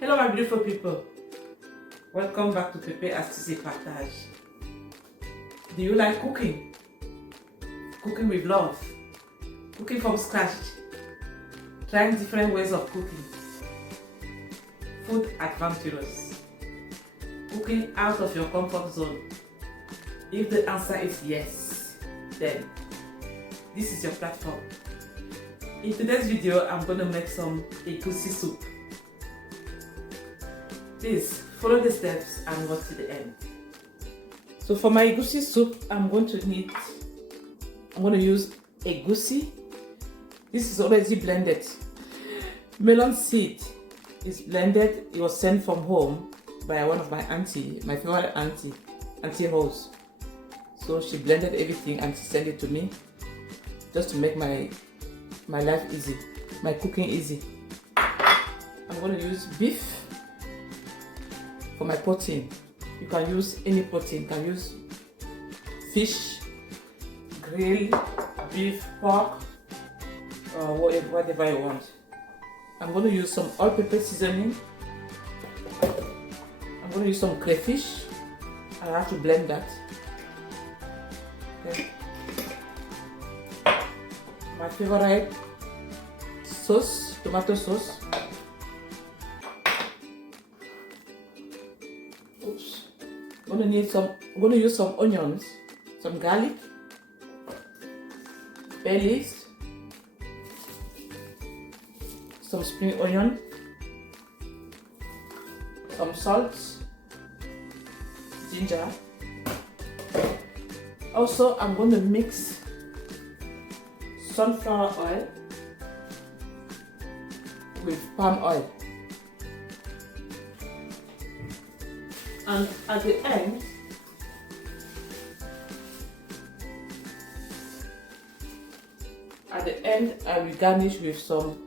Hello my beautiful people, welcome back to Pepe Astuce Partage. Do you like cooking? Cooking with love, cooking from scratch, trying different ways of cooking, food adventurous, cooking out of your comfort zone? If the answer is yes, then this is your platform. In today's video, I'm going to make some egusi soup. Please follow the steps and watch to the end. So for my egusi soup, I'm going to use egusi. This is already blended. Melon seed is blended. It was sent from home by one of my auntie, my favorite auntie, Auntie Rose. So she blended everything and she sent it to me just to make my life easy, my cooking easy. I'm going to use beef for my protein. You can use any protein. You can use fish, grilled beef, pork, or whatever you want. I'm going to use some all-purpose seasoning. I'm going to use some crayfish. I have to blend that. Okay. My favorite sauce, tomato sauce. Oops. I'm gonna use some onions, some garlic, bay leaves, some spring onion, some salt, ginger. Also, I'm going to mix sunflower oil with palm oil, and at the end I will garnish with some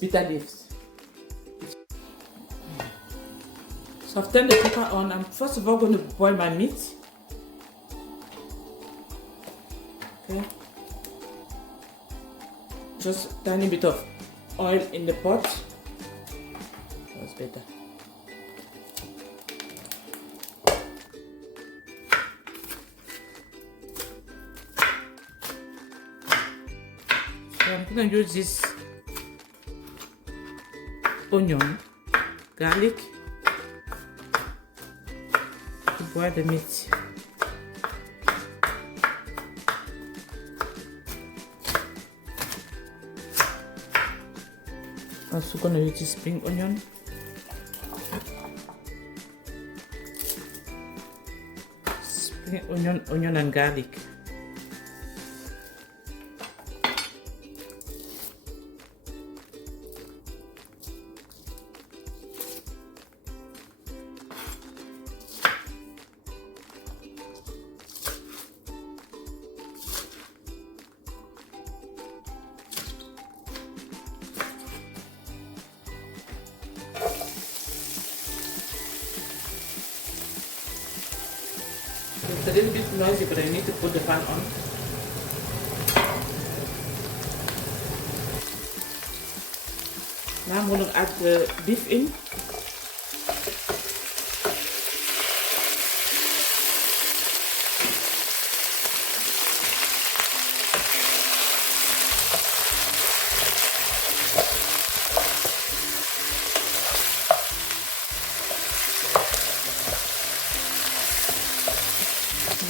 bitter leaves. So I've turned the cooker on. I'm first of all going to boil my meat. Okay. Just a tiny bit of oil in the pot. That's better. So I'm going to use this onion, garlic to boil the meat. I'm also going to use this spring onion. Spring onion and garlic. It's a little bit noisy, but I need to put the pan on. Now I'm going to add the beef in.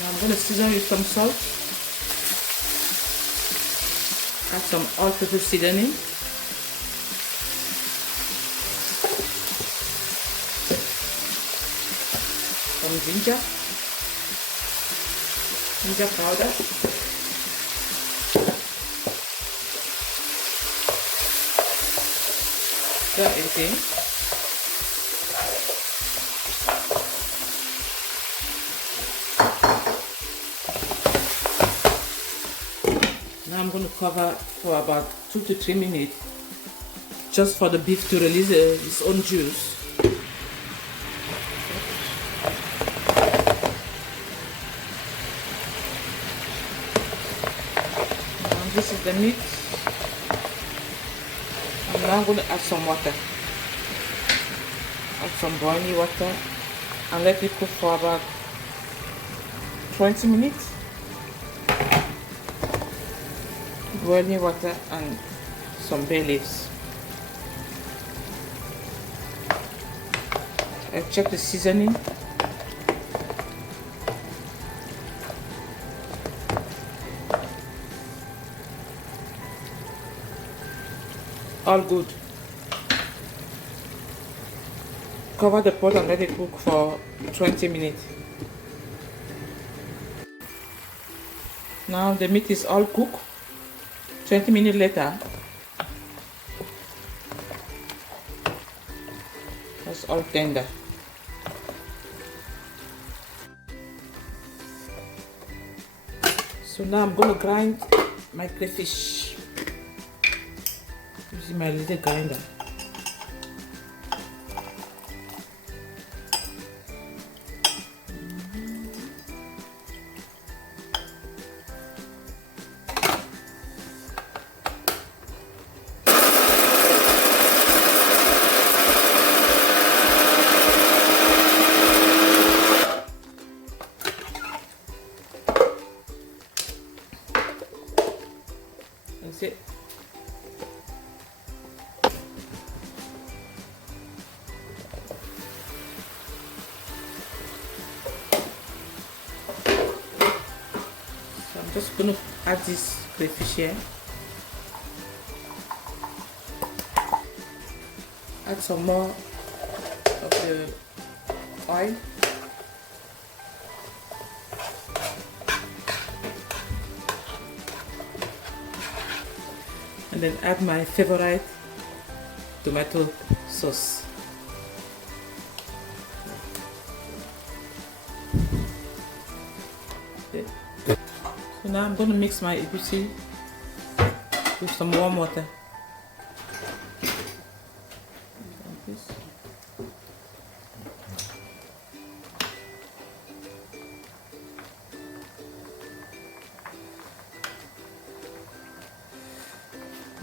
I'm going to season with some salt. Add some all-purpose seasoning. Some ginger powder. Stir everything. Now I'm going to cover for about 2 to 3 minutes just for the beef to release its own juice. And this is the meat. And now I'm going to add some water. Add some boiling water and let it cook for about 20 minutes. Boiling water and some bay leaves. I check the seasoning. All good. Cover the pot and let it cook for 20 minutes. Now the meat is all cooked. 20 minutes later, it's all tender. So now I'm going to grind my crayfish using my little grinder. That's it. So I'm just going to add this crayfish here. Add some more of the oil. And then add my favorite tomato sauce. Okay. So now I'm going to mix my egusi with some warm water. Like this.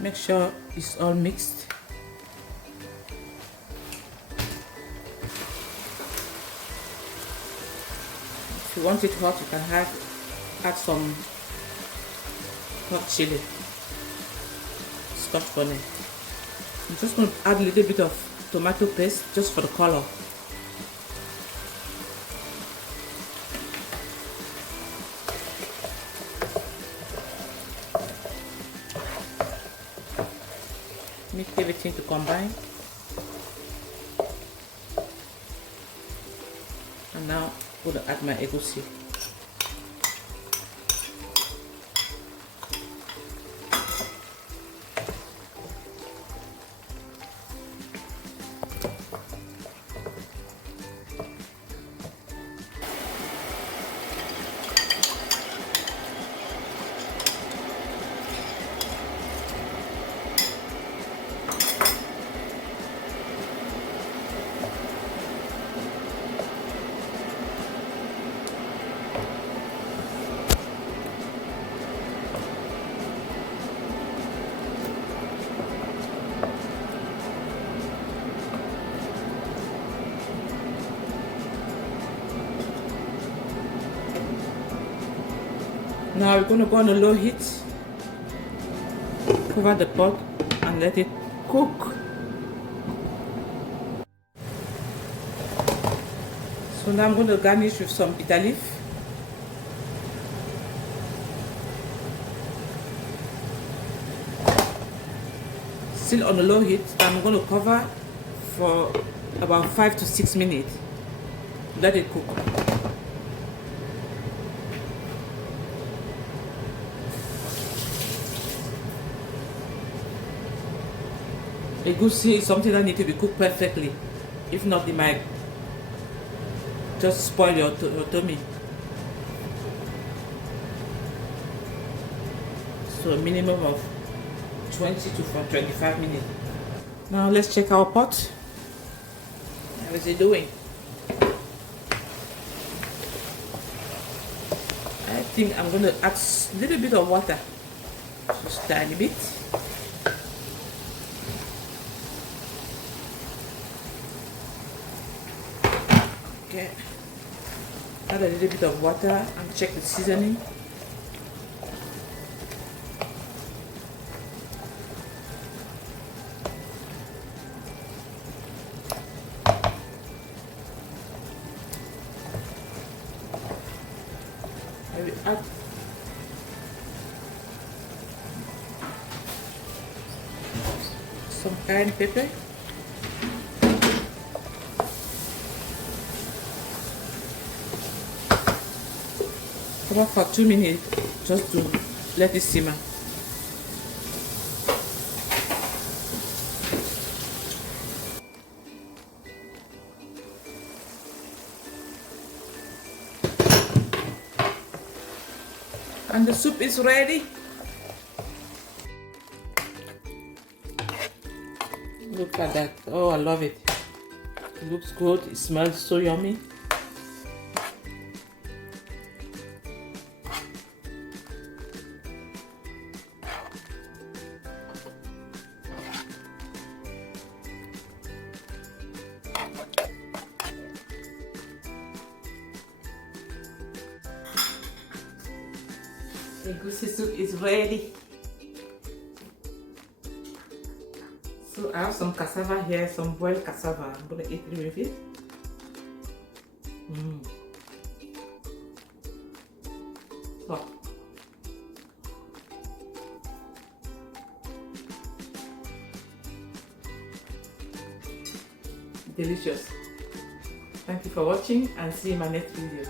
Make sure it's all mixed. If you want it hot, you can add some hot chili, stuffed onion. I'm just going to add a little bit of tomato paste just for the color. Mix everything to combine. And now I'm going to add my egusi. Now we're going to go on a low heat, cover the pot and let it cook. So now I'm going to garnish with some bitter leaf. Still on a low heat, I'm going to cover for about 5 to 6 minutes. Let it cook. Egusi is something that needs to be cooked perfectly. If not, it might just spoil your tummy. So a minimum of 20 to 25 minutes. Now let's check our pot. How is it doing? I think I'm going to add a little bit of water. Just a tiny bit. Okay. Add a little bit of water and check the seasoning. I will add some cayenne pepper. Cover for 2 minutes just to let it simmer. And the soup is ready. Look at that. Oh, I love it. It looks good. It smells so yummy. The egusi soup is ready. So I have some cassava here, some boiled cassava. I'm gonna eat it with it. So, delicious. Thank you for watching and see you in my next video.